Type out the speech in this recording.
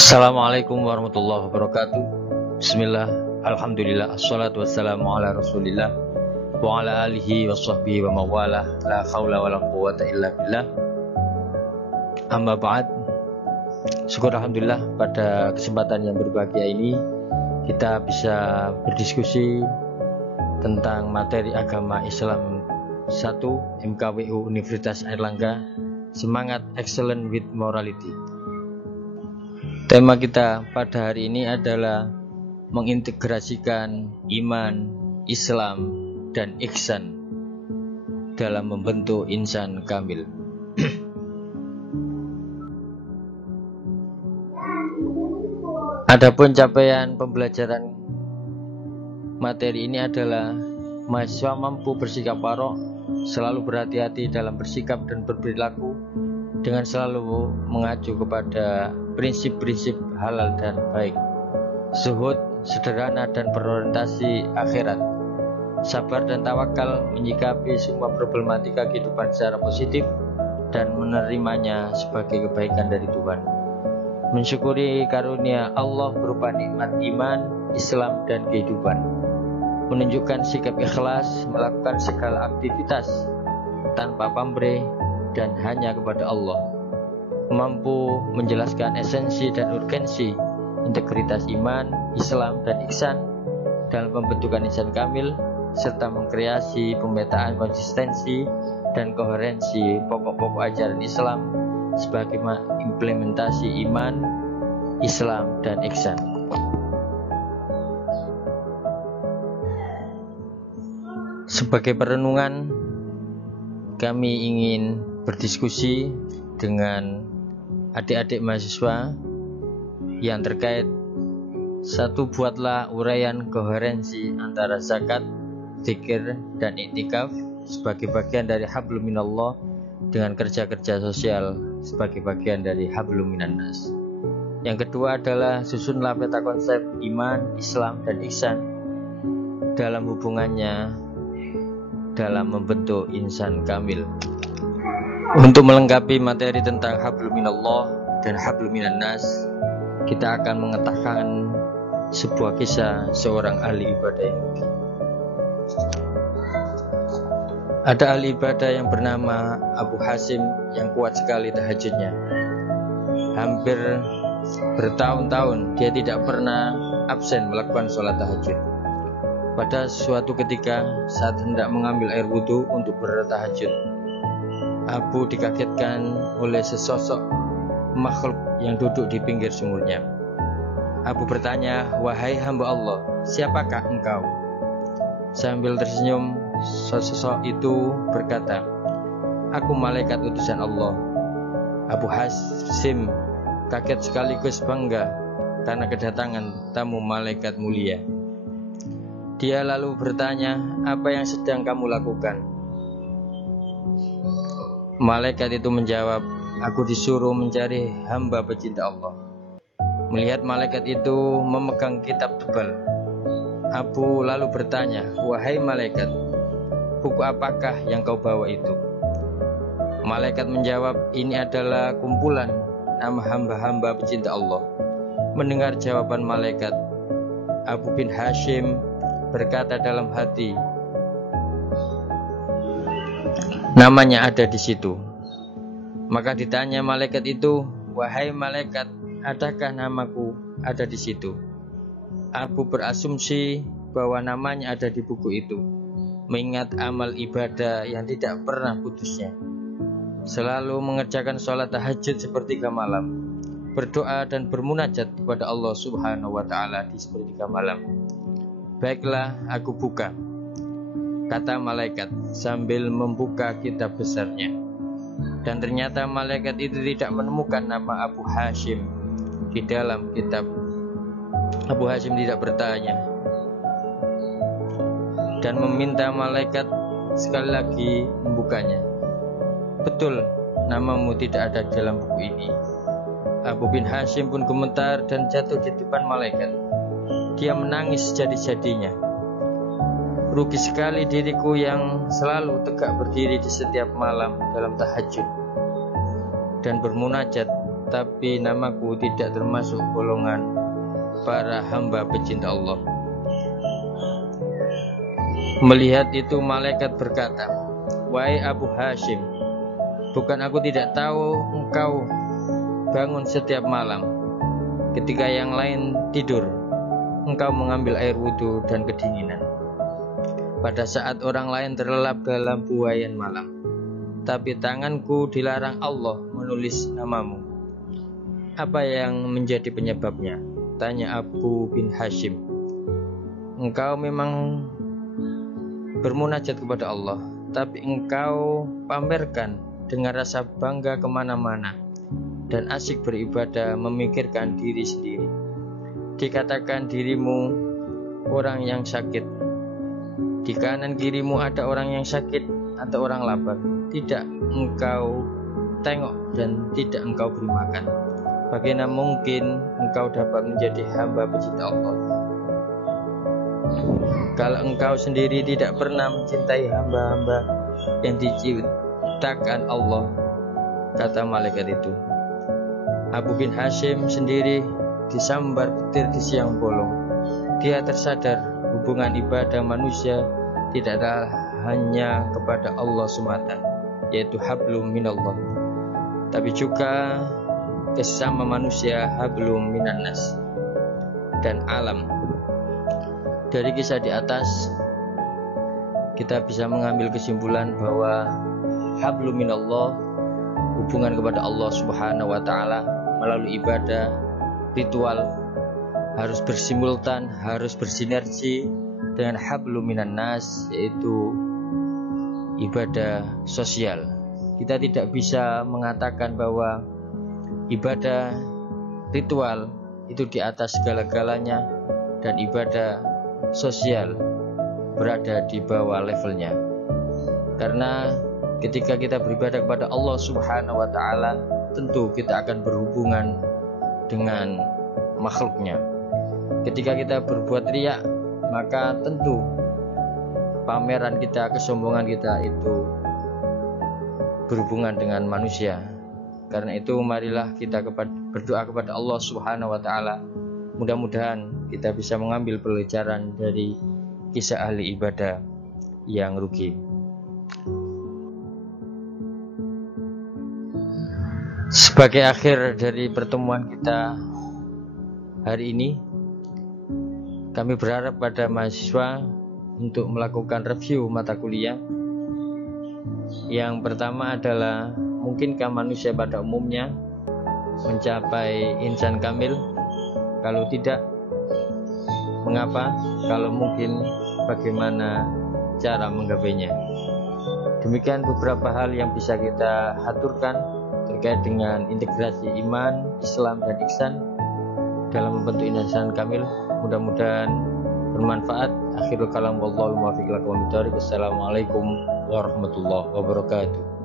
Assalamualaikum warahmatullahi wabarakatuh. Bismillah, alhamdulillah, assalatu wassalamu ala rasulillah wa ala alihi wa sahbihi wa mawalah. La khawla wa la quwata illa billah. Amma ba'd. Syukur alhamdulillah pada kesempatan yang berbahagia ini kita bisa berdiskusi tentang materi agama Islam 1 MKWU Universitas Airlangga, Semangat Excellent with Morality. Tema kita pada hari ini adalah mengintegrasikan iman, Islam, dan ihsan dalam membentuk insan kamil. Adapun capaian pembelajaran materi ini adalah mahasiswa mampu bersikap warok, selalu berhati-hati dalam bersikap dan berperilaku dengan selalu mengacu kepada prinsip-prinsip halal dan baik, zuhud, sederhana dan berorientasi akhirat, sabar dan tawakal, menyikapi semua problematika kehidupan secara positif dan menerimanya sebagai kebaikan dari Tuhan, mensyukuri karunia Allah berupa nikmat iman, Islam dan kehidupan, menunjukkan sikap ikhlas melakukan segala aktivitas tanpa pamrih dan hanya kepada Allah, mampu menjelaskan esensi dan urgensi integritas iman, Islam, dan ihsan dalam pembentukan insan kamil, serta mengkreasi pemetaan konsistensi dan koherensi pokok-pokok ajaran Islam sebagai implementasi iman, Islam, dan ihsan. Sebagai perenungan, kami ingin berdiskusi dengan adik-adik mahasiswa yang terkait satu, buatlah uraian koherensi antara zakat, zikir, dan iktikaf sebagai bagian dari hablum minallah dengan kerja-kerja sosial sebagai bagian dari hablum minannas. Yang kedua adalah susunlah peta konsep iman, Islam, dan ihsan dalam hubungannya dalam membentuk insan kamil. Untuk melengkapi materi tentang hablum minallah dan hablum minannas, kita akan mengetahui sebuah kisah seorang ahli ibadah Yahudi. Ada ahli ibadah yang bernama Abu Hasim yang kuat sekali tahajudnya. Hampir bertahun-tahun dia tidak pernah absen melakukan sholat tahajud. Pada suatu ketika saat hendak mengambil air wudhu untuk bertahajud, Abu dikagetkan oleh sesosok makhluk yang duduk di pinggir sumurnya. Abu bertanya, "Wahai hamba Allah, siapakah engkau?" Sambil tersenyum, sosok itu berkata, "Aku malaikat utusan Allah." Abu Hasim kaget sekaligus bangga karena kedatangan tamu malaikat mulia. Dia lalu bertanya, "Apa yang sedang kamu lakukan?" Malaikat itu menjawab, "Aku disuruh mencari hamba pecinta Allah." Melihat malaikat itu memegang kitab tebal, Abu lalu bertanya, "Wahai malaikat, buku apakah yang kau bawa itu?" Malaikat menjawab, "Ini adalah kumpulan nama hamba-hamba pecinta Allah." Mendengar jawaban malaikat, Abu bin Hashim berkata dalam hati, namanya ada di situ. Maka ditanya malaikat itu, "Wahai malaikat, adakah namaku ada di situ?" Abu berasumsi bahwa namanya ada di buku itu, mengingat amal ibadah yang tidak pernah putusnya, selalu mengerjakan sholat tahajud sepertiga malam, berdoa dan bermunajat kepada Allah Subhanahu wa Ta'ala di sepertiga malam. "Baiklah, aku buka," kata malaikat sambil membuka kitab besarnya. Dan ternyata malaikat itu tidak menemukan nama Abu Hashim di dalam kitab. Abu Hashim tidak bertanya dan meminta malaikat sekali lagi membukanya. "Betul, namamu tidak ada dalam buku ini." Abu bin Hashim pun gemetar dan jatuh di depan malaikat. Dia menangis jadi-jadinya. "Rugi sekali diriku yang selalu tegak berdiri di setiap malam dalam tahajud dan bermunajat tapi namaku tidak termasuk golongan para hamba pecinta Allah. Melihat itu malaikat berkata, "Wahai Abu Hashim, bukan aku tidak tahu engkau bangun setiap malam ketika yang lain tidur, engkau mengambil air wudhu dan kedinginan pada saat orang lain terlelap dalam buaian malam. Tapi tanganku dilarang Allah menulis namamu. Apa yang menjadi penyebabnya?" Tanya Abu bin Hashim. "Engkau memang bermunajat kepada Allah, tapi engkau pamerkan dengan rasa bangga kemana-mana dan asik beribadah memikirkan diri sendiri. Dikatakan dirimu orang yang sakit, di kanan kirimu ada orang yang sakit atau orang lapar, tidak engkau tengok dan tidak engkau beri makan. Bagaimana mungkin engkau dapat menjadi hamba pecinta Allah? Kalau engkau sendiri tidak pernah mencintai hamba-hamba yang diciptakan Allah," kata malaikat itu. Abu bin Hashim sendiri disambar petir di siang bolong. Dia tersadar hubungan ibadah manusia tidak hanya kepada Allah semata, yaitu hablum minallah, tapi juga sesama manusia hablum minannas dan alam. Dari kisah di atas kita bisa mengambil kesimpulan bahwa hablum minallah, hubungan kepada Allah Subhanahu wa taala melalui ibadah, ritual, harus bersimultan, harus bersinergi dengan hablum minannas, yaitu ibadah sosial. Kita tidak bisa mengatakan bahwa ibadah ritual itu di atas segala-galanya dan ibadah sosial berada di bawah levelnya. Karena ketika kita beribadah kepada Allah Subhanahu wa taala, tentu kita akan berhubungan dengan makhluknya. Ketika kita berbuat riya, maka tentu pameran kita, kesombongan kita itu berhubungan dengan manusia. Karena itu marilah kita berdoa kepada Allah Subhanahu wa taala. Mudah-mudahan kita bisa mengambil pelajaran dari kisah ahli ibadah yang rugi. Sebagai akhir dari pertemuan kita hari ini, kami berharap pada mahasiswa untuk melakukan review mata kuliah. Yang pertama adalah, mungkinkah manusia pada umumnya mencapai insan kamil? Kalau tidak, mengapa? Kalau mungkin, bagaimana cara menggapainya? Demikian beberapa hal yang bisa kita aturkan terkait dengan integrasi iman, Islam, dan ihsan dalam membentuk insan kamil. Mudah-mudahan bermanfaat. Akhirul kalam, wallahul muwaffiq ila aqwamit thoriq. Wassalamualaikum warahmatullahi wabarakatuh.